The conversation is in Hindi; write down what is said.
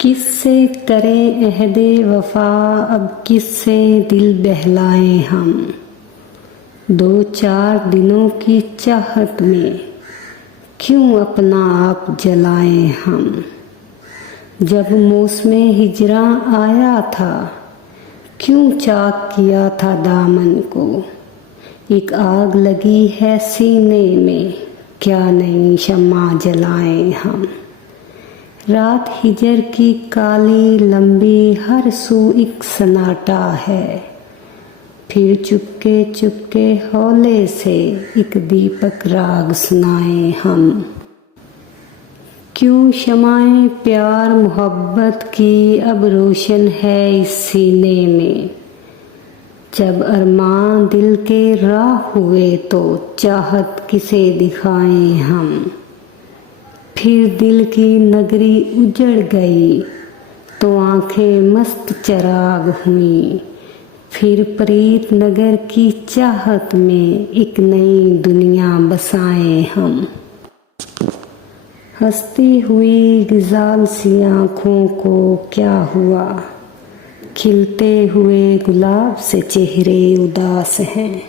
किससे करें अहदे वफा, अब किससे दिल बहलाएं हम। 2-4 दिनों की चाहत में क्यों अपना आप जलाएं हम। जब मौसमे हिजरा आया था, क्यों चाक किया था दामन को। एक आग लगी है सीने में, क्या नई शम्मा जलाएं हम। रात हिजर की काली लंबी, हर सू एक सन्नाटा है। फिर चुपके चुपके हौले से एक दीपक राग सुनाए हम। क्यों शमाएं प्यार मोहब्बत की अब रोशन है इस सीने में। जब अरमां दिल के राह हुए तो चाहत किसे दिखाएं हम। फिर दिल की नगरी उजड़ गई तो आंखें मस्त चराग हुई। फिर प्रीत नगर की चाहत में एक नई दुनिया बसाएं हम। हंसती हुई गिजाल सी आँखों को क्या हुआ, खिलते हुए गुलाब से चेहरे उदास हैं।